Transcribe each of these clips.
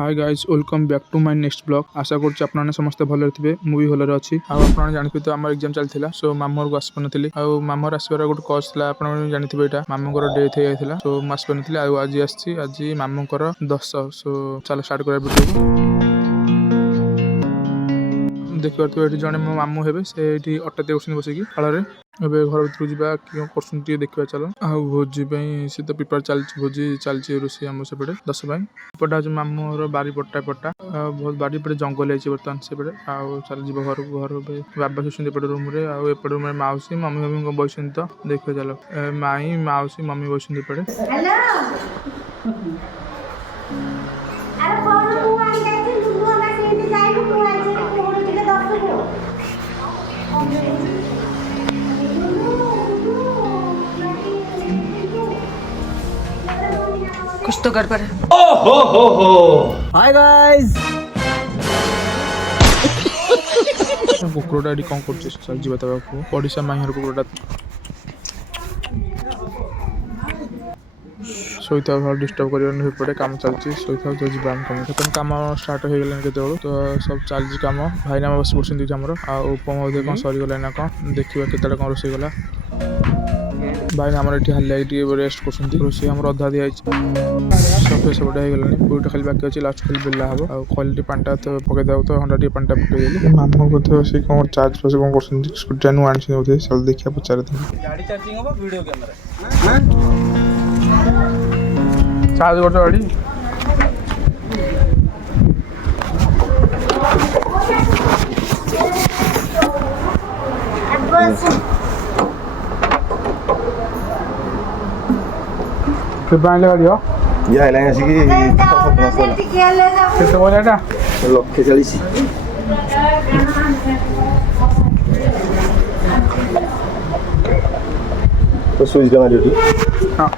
Hi guys welcome back to my next blog. आशा करछि आपने समस्त भले थे मुझे भले अच्छी आपने जानते तो आम एग्जाम चलता सो मामू घर आसपार नी आ मामू आसबार गोटे कज था आप जानते यहाँ मामू डेथ हो जाता सो आसपार नी आज आज मामू 10 सो चलो स्टार्ट कर वीडियो देखिए ये जड़े मो मामू हे से अटा दे बसिकी फल घर भर जावा कि देखा चलो आ भोजी सी तो प्रिपेयर चलती भोजी चलती रोषे आम सेपटे 10 पटा जो मामूर बारी पट्टा पट्टा बहुत बारी पटे जंगल है बर्तमान सेपटे आउ चल जी घर घर बाबा शुंपटे रूम एपटे रूम मौसी मम्मी मम्मी बस तो देखिए चलो माई मौसी मम्मी बस पड़े कुछ तो गड़बड़ है। हाय गाइस कुकुरटा ये कौन कर चल पड़ीसा माइर कुकुरटा शोई था डिस्टर्ब कर पड़े कम चलती शोई था कम कम स्टार्ट हो गलानी केत तो सब चलती कम भाई ना बस पड़ते आमर आउपम कौन सरीगला ना कौन देखा केते कौन रोसे गला भाई आम ये हाल रेस्ट कर रोषे आम अधा दिखाई सफे सबटा हो गलानी पूरी खाली बाकी अच्छे लास्ट खाली बेला हम आ खाली पाटा तो पकईदे तो हंडा पाटा पकईदेली मामू बोधे से कौन चार्ज फस कौन कर स्कूटी नु आनी बोधे चल देखिए पचार चार्ज कर गाड़ी गाड़ी हो लक्षे 40 तो स्विच का मारियो हाँ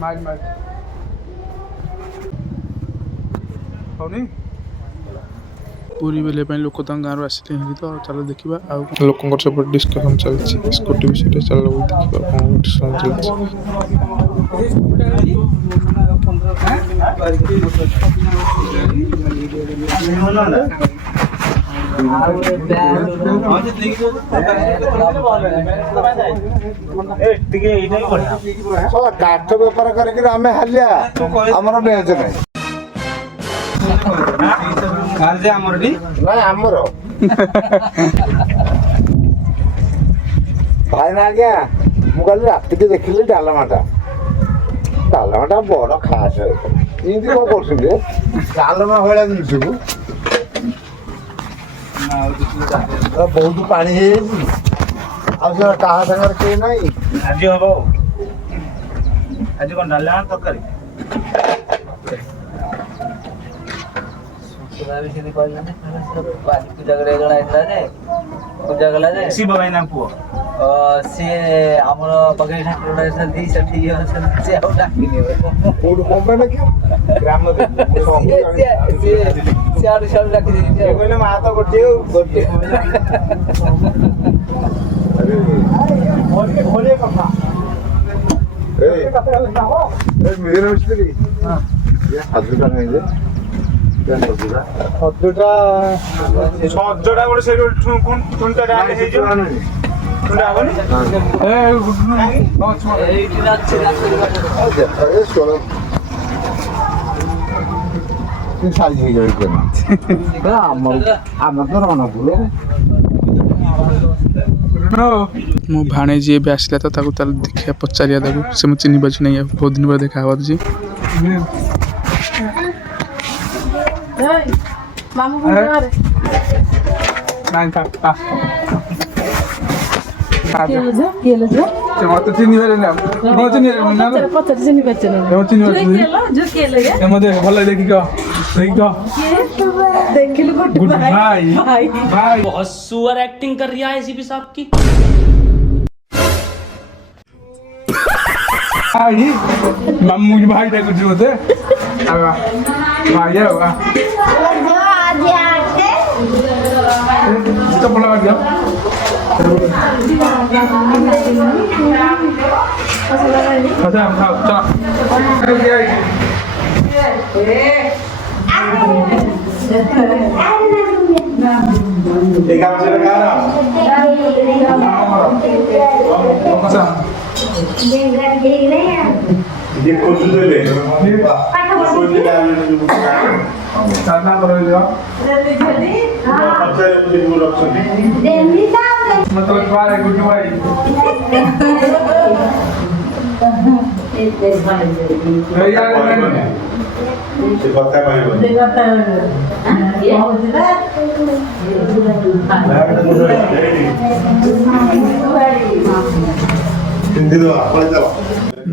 मार मार होनी पूरी बेले लोक गाँव आसते तो चलो देखा लोक सब डिस्कसन चलती स्कूटी विषय चलो देखा कौन काठ बेपार करके आम हालिया आमर बेच आमर भाई ना आज्ञा मुझे राति के देखिली डालमाटा बड़ खास इमती कौन कर डालमा भाया जिन बहुत पानी कहा सागर कहीं ना आज हम आज कौन डाल तरकारी पूजा पूजा गला शिव भाई ना पुओ सी आमर बगै ठाकुर सेठी से ग्राम कहले मा तो गोटे गोटे कथा मो भाणे जी भी आसला तो देखा पचारिया से मुझे चिन्ह पार्टी नहीं बहुत दिन पर देखा जी भल बहुत सुअर एक्टिंग कर रहा है एसीपी साहब की। मामू की भाई कुछ होते भाई ଚପଲ କାଟିଦିଅ।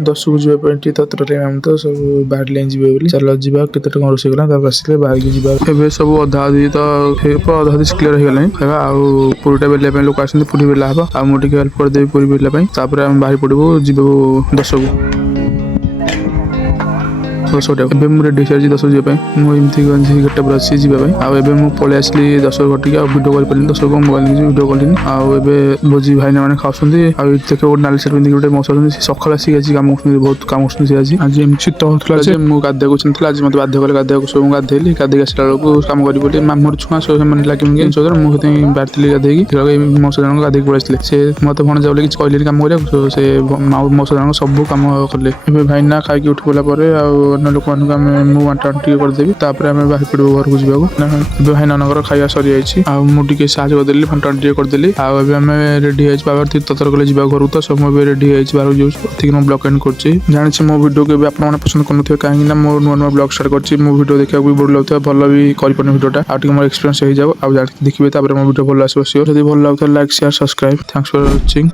दसको जावाई टी तत्र आम तो सब बाहर जी चल जा के रोसे गला आसिले बाहर जा सब अधा अधी तो अधा अधी क्लीयर हो गला पूरीटा बेलिया लोक आस पूरी बेला हम आ मुझे हेल्प करदेवी पूरी बेलिया बाहर पड़ू जीव 10 को 10 रेडी सारी 10 जावाई मुझे गेटअप अच्छी जावाई आउ पलि आसली 10 घटिक भिडियो कर पारि 10 को मोबाइल भिडियो कलिनी आउ भोजी भाईना मैंने खाऊँ देखे गोटे नाली सार्ट पिंधिक गोटे मौसा सकाल आसिक आज कम कर बहुत कम कर आज शीत होता मुझे गाधे चाहती आज मत बाध्य कले गाधे सब गाधेली गाधे आसला बेलू कम करी मामूर छुआ सब लगे मुझे बाहरी गाधे मौसा जन गाधे पड़े से मत भण जाओ कि कहले कम कर से मौसा जन सब कम कले भाईना खाई उठी गला लोक मुझे करदेवी आम बाहर पड़ू घर को जावाक भाईना खाଇବା सरी मुझे साहय करदेली फंटा करदेली आम रेडी है बाबा तीर्थतर कले जा घर तो सब रेडी है बाहर जाऊँ ब्लॉग एंड कर जानी मो वीडियो को भी आपने पसंद कर कहीं मो नुआ ब्लॉग स्टार्ट कर मो वीडियो देखा भी बढ़ लगता भल भी कर वीडियोटा आगे मोर एक्सपीरियंस हो जाओ देखिए मो वीडियो भल आसो जब भल लगता like share subscribe thanks for watching.